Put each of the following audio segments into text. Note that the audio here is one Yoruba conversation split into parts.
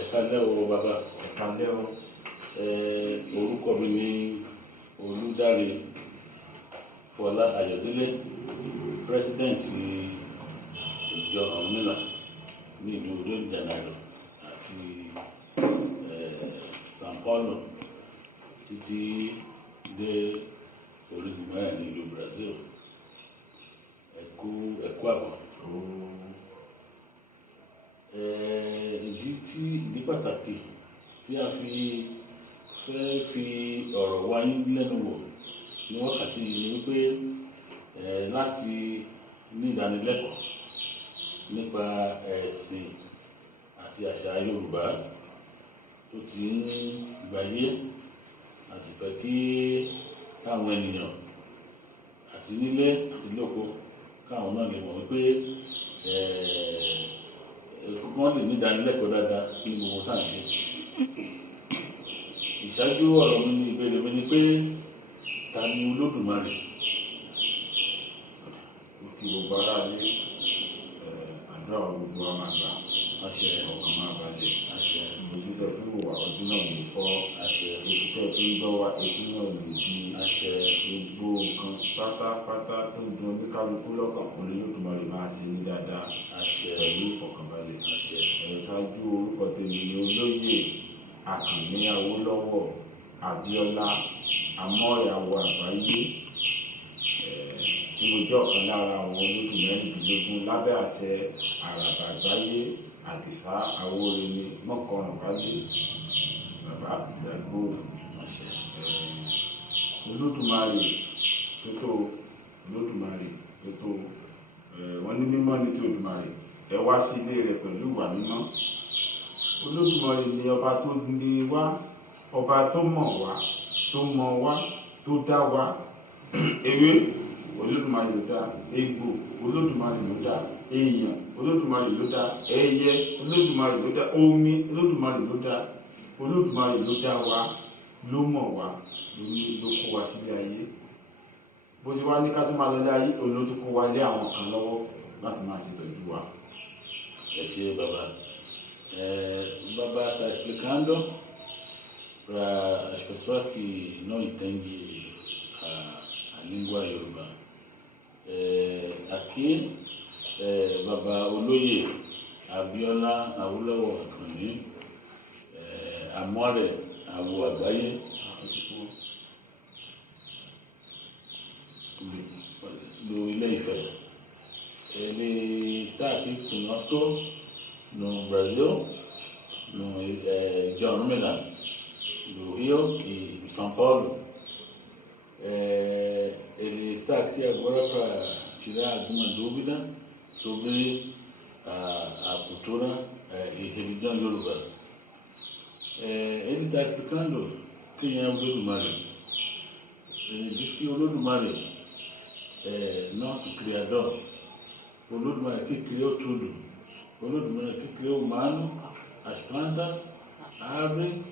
Ẹ̀kálẹ́ o bàbá. Ẹ̀kálẹ́ o. Orúkọ mi ni Olúdáre Fọlá Ayọ̀délé, President ìjọ Ọ̀rúnmìlà ní ìlú Rio de Janeiro àti São Paulo títí dé orígun mẹ́rin ní ìlú Brazil. Ẹ̀kú àbọ̀. Ìdí pàtàkì tí a fẹ́ fi ọ̀rọ̀ wa yín lẹ́nu wò ní wákàtí yìí ni wípé láti ní ìdánilẹ́kọ̀ọ́ nípa ẹ̀sìn àti àṣà Yorùbá tó ti ń gbáyé, a sì fẹ́ kí káwọn ènìyàn àti nílé àti lóko káwọn náà lè mọ̀ wípé wọ́n lè ní ìdánilẹ́kọ̀ọ́ dáadáa ní gbogbo tá à ń ṣe. Ìṣáájú ọ̀rọ̀ mi ní ìbéèrè mi ni pé ta ni Olódùmarè? Kí gbogbo ara lé àdúrà gbogbo wa máa gbà. Àṣẹ. Ọkàn máa balẹ̀. Àṣẹ. Ojú tẹ́ fi ń wò wá, ojú náà ní fọ́. Àṣẹ. Etí tẹ́ fi ń gbọ́ wá, etí náà ní di. Àṣẹ. Gbogbo nǹkan pátápátá tó ń dun oníkálukú lọ́kàn Olódùmarè máa ṣe ní dáadáa. Àṣẹ. Pẹ̀lú ìfọ̀kànbalẹ̀. Àṣẹ. Ṣáájú orúkọ tèmi ni Olóyè Àkànní Awólọ́wọ̀ Abíọ́lá Amọ́yàwó Àgbáyé, tí mo jẹ́ ọ̀kan lára àwọn olódù mẹ́rìndínlógún lábẹ́ àṣẹ Àràbà Àgbáyé Àdìsá Awórẹ̀mí Mọ́kànlélé bàbá ìdàgbò. Àṣẹ. Olódùmarè tó wọ́n ní mímọ́ ní ti Olódùmarè, ẹ wá sí ilé rẹ̀ pẹ̀lú ìwà mímọ́. Olódùmarè ni ọba tó ní wá, ọba tó mọ̀ wá, tó mọ̀ wá, tó dá wá. Ewé Olódùmarè ló dá, egbò Olódùmarè ló dá, èèyàn Olódùmarè ló dá, ẹyẹ Olódùmarè ló dá, omi Olódùmarè ló dá. Olódùmarè ló dá wa, ló mọ̀ wá, ló kó wa sílé ayé. Bó ti wá ní ká tó máa lọ lé ayé, olóò tó kó wa lé àwọn kan lọ́wọ́ láti máa ṣètọ́jú wa. Ẹ ṣé bàbá. Baba está explicando para as pessoas que não entendem a língua Yoruba. Aqui, Baba Olóyè Abíọ́lá Awólọ́wọ̀ Àkànní Amọ́rẹ̀àwọ̀ Àgbáyé do Ilé-Ifẹ̀. Ele está aqui conosco no Brasil, no ìjọ Ọ̀rúnmìlà, do Rio e de São Paulo. Ele está aqui agora para tirar alguma dúvida sobre a cultura e religião Yoruba. Ele está explicando quem é o Olódùmarè. Ele diz que o Olódùmarè é nosso Criador, o Olódùmarè que criou tudo. O Olódùmarè que criou o humano, as plantas, a árvore,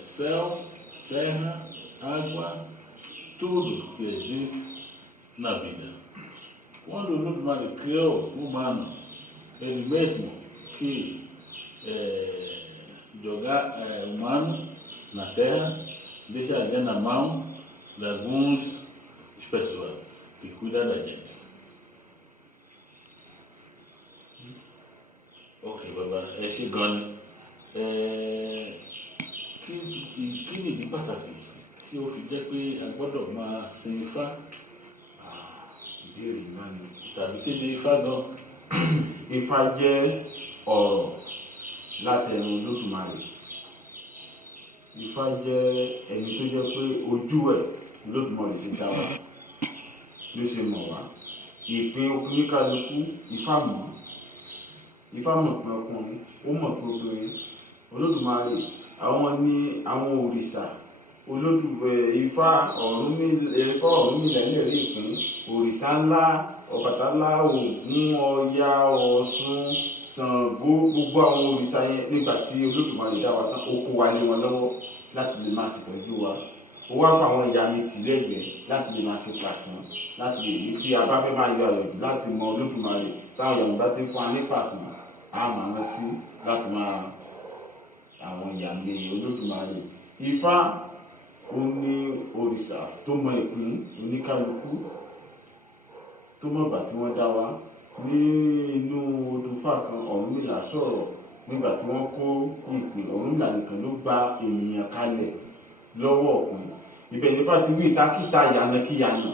céu, terra, água, tudo que existe na vida. Quando o Olódùmarè criou o humano, ele mesmo que jogar o humano na terra, deixa a gente na mão de algumas pessoas que cuidam da gente. Ok, bàbá, ẹ ṣé gan ni. Kí ni ìdí pàtàkì tí ó fi jẹ́ pé a gbọ́dọ̀ máa sin Ifá? Ìbéèrè náà ni. Tàbí kí ni Ifá gan? Ifá jẹ́ ọ̀rọ̀ látẹnu Olódùmarè. Ifá jẹ́ ẹni tó jẹ́ pé ojú ẹ̀ Olódùmarè ṣe dá wa, ló ṣe mọ̀ wá. Ìpín oníkálukú Ifá mọ̀. Ifá mọ̀ pé ọkùnrin, ó mọ̀ pé obìnrin. Olódùmarè àwọn ní àwọn òrìṣà. Ifá Ọ̀rúnmìlà lè rí ìpín. Òrìṣà ńlá, Ọbàtálá, Ògún, Ọya, Ọ̀ṣun, Ṣàngó, gbogbo àwọn òrìṣà yẹn nígbà tí Olódùmarè dá wa tán, ó kó wa lé wọn lọ́wọ́ láti lè máa ṣètọ́jú wa. ó wá fáwọn ìyá mi tì lẹ́gbẹ̀ẹ́ láti lè máa ṣe pàṣán láti lè ní tí a bá fẹ́ máa yọ àyọ̀jù láti mọ Olódùmarè táwọn ìyá mi bá ti fún wa ní pàṣán á máa rántí láti máa àwọn ìyá mi Olódùmarè. Ifá ó ní òrìṣà tó mọ ìpín oníkálukú tó mọ̀ ìgbà tí wọ́n dá wa. Ní inú odùfà kan Ọ̀rúnmìlà sọ̀rọ̀ nígbà tí wọ́n kó ìpín. Ọ̀rúnmìlà nìkan ló gba ènìyàn kalẹ̀ lọ́wọ́ ọ̀pìn. Ibẹ̀ nípa ti wí ìtakíta yànà kí yànà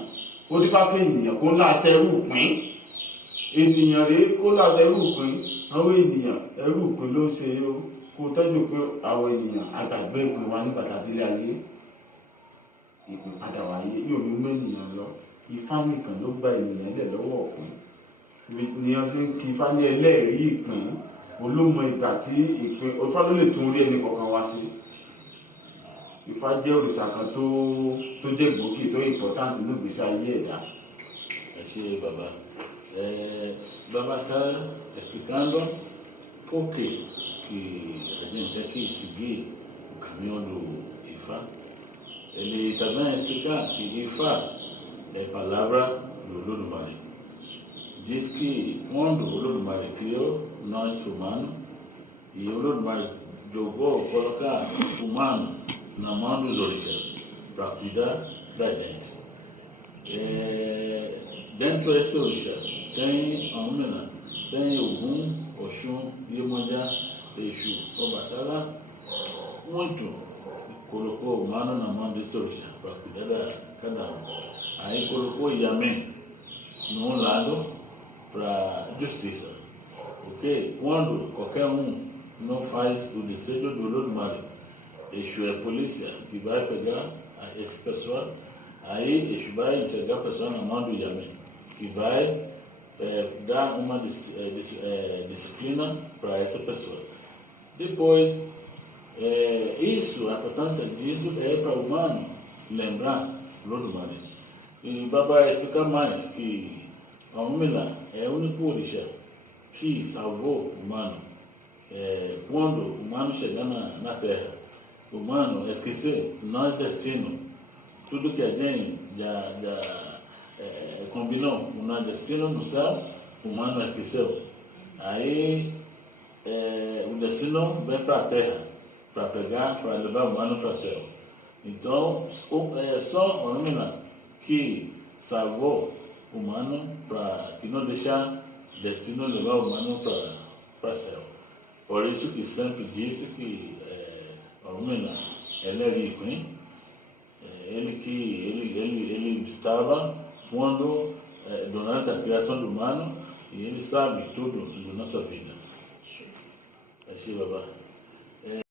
ó dífá pé ènìyàn kó láṣẹ ẹrú ìpín. Ènìyàn rèé kó láṣẹ ẹrú ìpín. Àwọn ènìyàn ẹrú ìpín ló ń ṣe ó kó tọ́jú pé àwọn ènìyàn àgbàgbé ìpín wa nígbà tàbílẹ̀ ayé. Ìpín padà wáyé yóò ní mẹ́nìyàn lọ. Ifá nìkan ló gba ènìyàn lẹ̀ lọ́wọ́ ọ̀pìn. Ni wọ́n ṣe ń kí Ifá ní ẹlẹ́rìí ìpín. Olómọ ìgbà tí ìpín Ifá ló lè tún orí ẹni kọ̀ọ̀kan wá sí. Ifá jẹ́ òrìṣà kan tó jẹ́ gbòógì tó important nínú ìgbésí ayé ẹ̀dá. Ẹ ṣé bàbá. Bàbá está explicando por que a gente tem que seguir o caminho do Ifá. Ele também explica que Ifá é palavra do Olódùmarè. Diz que quando o Olódùmarè criou nós humanos, e o Olódùmarè jogou, colocar humano na mão dos orixás para cuidar da gente. Dentro desse orixá tem Ọ̀rúnmìlà, tem Ògún, Ọ̀ṣun, Iemanjá, Èṣù, Ọbàtálá. Muito colocou o humano na mão desse orixá para cuidar de cada um. Aí colocou Yamé num lado para justiça. Porque quando qualquer um não faz o desejo do Olódùmarè, Exu é a polícia que vai pegar essa pessoa, aí Exu vai entregar a pessoa na mão do Yamé, que vai dar uma disciplina para essa pessoa. Depois, a importância disso é para o humano lembrar o Olódùmarè. E vai explicar mais que Ọ̀rúnmìlà é o único orixá que salvou o humano. Quando o humano chegar na Terra, o humano esquecer nosso destino, tudo que a gente já combinou, o nosso destino no céu, o humano esqueceu. Aí o destino vem para a Terra, para levar o humano para o céu. Então, só Ọ̀rúnmìlà que salvou o humano para que não deixar destino levar o humano para o céu. Por isso que sempre disse que Ọ̀rúnmìlà ele é rico, hein? Ele estava quando durante a criação do humano e ele sabe tudo da nossa vida. Assim, babá.